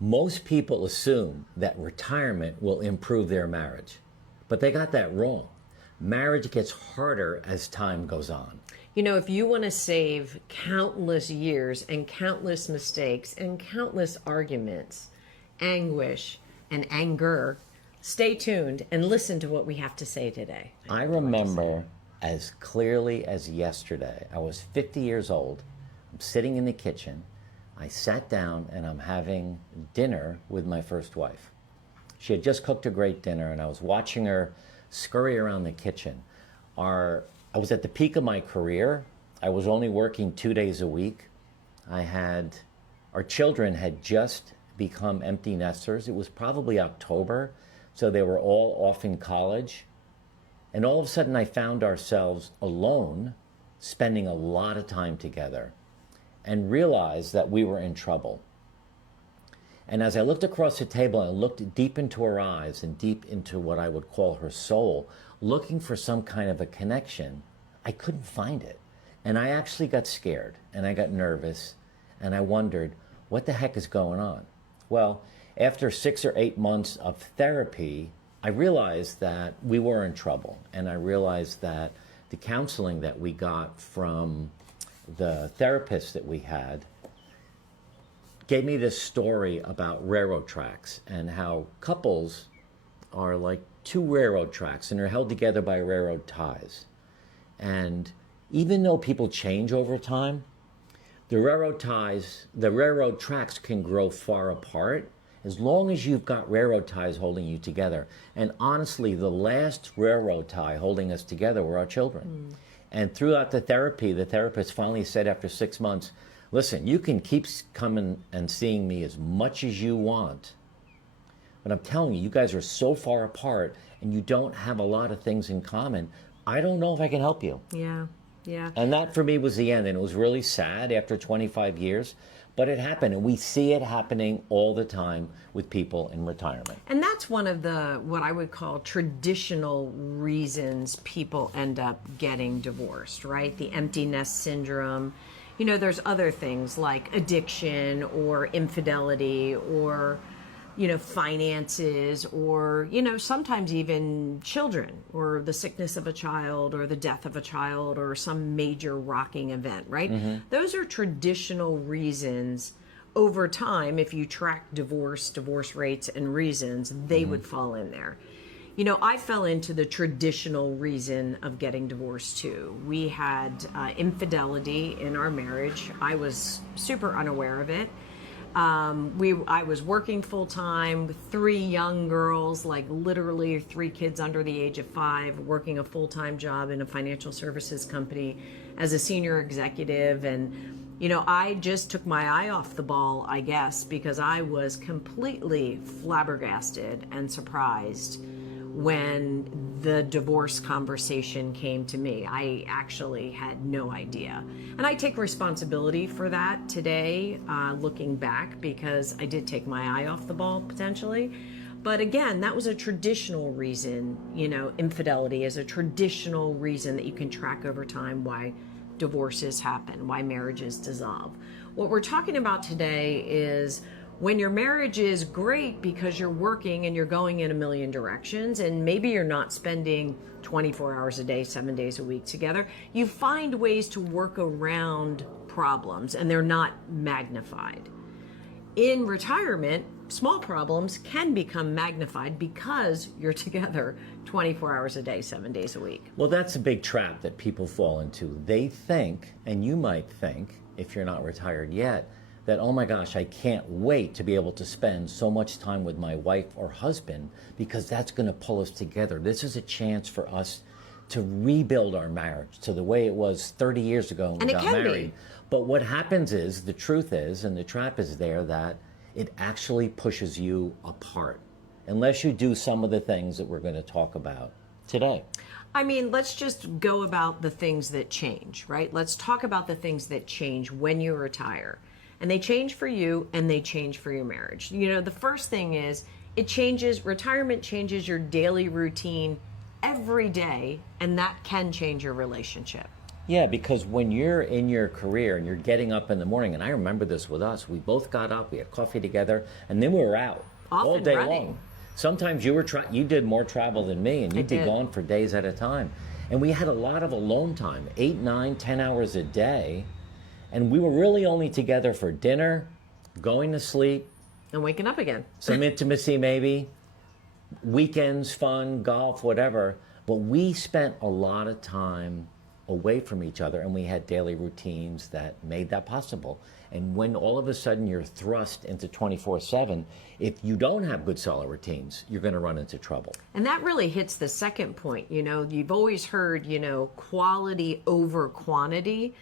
Most people assume that retirement will improve their marriage, but they got that wrong. Marriage gets harder as time goes on. You know, if you want to save countless years and countless mistakes and countless arguments, anguish and anger, stay tuned and listen to what we have to say today. I remember as clearly as yesterday, I was 50 years old. I'm sitting in the kitchen. I sat down and I'm having dinner with my first wife. She had just cooked a great dinner and I was watching her scurry around the kitchen. I was at the peak of my career. I was only working 2 days a week. Our children had just become empty nesters. It was probably October, so they were all off in college. And all of a sudden I found ourselves alone, spending a lot of time together, and realized that we were in trouble. And as I looked across the table and looked deep into her eyes and deep into what I would call her soul, looking for some kind of a connection, I couldn't find it. And I actually got scared and I got nervous and I wondered, what the heck is going on? Well, after 6 or 8 months of therapy, I realized that we were in trouble. And I realized that the counseling that we got from the therapist that we had gave me this story about railroad tracks and how couples are like two railroad tracks and they're held together by railroad ties. And even though people change over time, the railroad tracks can grow far apart as long as you've got railroad ties holding you together. And honestly, the last railroad tie holding us together were our children. And throughout the therapy, the therapist finally said after 6 months, listen, you can keep coming and seeing me as much as you want, but I'm telling you, you guys are so far apart and you don't have a lot of things in common. I don't know if I can help you. Yeah, yeah. And that for me was the end. And it was really sad after 25 years, but it happened. And we see it happening all the time with people in retirement. And that's one of the, what I would call traditional reasons people end up getting divorced, right? The empty nest syndrome. You know, there's other things like addiction or infidelity or, you know, finances or, you know, sometimes even children or the sickness of a child or the death of a child or some major rocking event, right? Those are traditional reasons. Over time, if you track divorce rates and reasons, they would fall in there. You know, I fell into the traditional reason of getting divorced too. We had infidelity in our marriage. I was super unaware of it. I was working full time with 3 young girls, like literally 3 kids under the age of 5, working a full-time job in a financial services company as a senior executive. And, you know, I just took my eye off the ball, I guess, because I was completely flabbergasted and surprised when the divorce conversation came to me. I actually had no idea. And I take responsibility for that today, looking back, because I did take my eye off the ball potentially. But again, that was a traditional reason. You know, infidelity is a traditional reason that you can track over time why divorces happen, why marriages dissolve. What we're talking about today is when your marriage is great because you're working and you're going in a million directions and maybe you're not spending 24 hours a day, 7 days a week together, you find ways to work around problems and they're not magnified. In retirement, small problems can become magnified because you're together 24 hours a day, 7 days a week. Well, that's a big trap that people fall into. They think, and you might think, if you're not retired yet, that, oh my gosh, I can't wait to be able to spend so much time with my wife or husband because that's going to pull us together. This is a chance for us to rebuild our marriage to the way it was 30 years ago when we got married. But what happens is, the truth is, and the trap is there, that it actually pushes you apart unless you do some of the things that we're going to talk about today. I mean, let's just go about the things that change, right? Let's talk about the things that change when you retire. And they change for you and they change for your marriage. You know, the first thing is retirement changes your daily routine every day, and that can change your relationship. Yeah, because when you're in your career and you're getting up in the morning, and I remember this with us, we both got up, we had coffee together, and then we were out all Often day running. long. Sometimes you did more travel than me, and you'd be did. gone for days at a time. And we had a lot of alone time, 8, 9, 10 hours a day, and we were really only together for dinner, going to sleep, And waking up again. some intimacy maybe, weekends, fun, golf, whatever. But we spent a lot of time away from each other, and we had daily routines that made that possible. And when all of a sudden you're thrust into 24/7, if you don't have good solid routines, you're going to run into trouble. And that really hits the second point. You know, you've always heard, quality over quantity.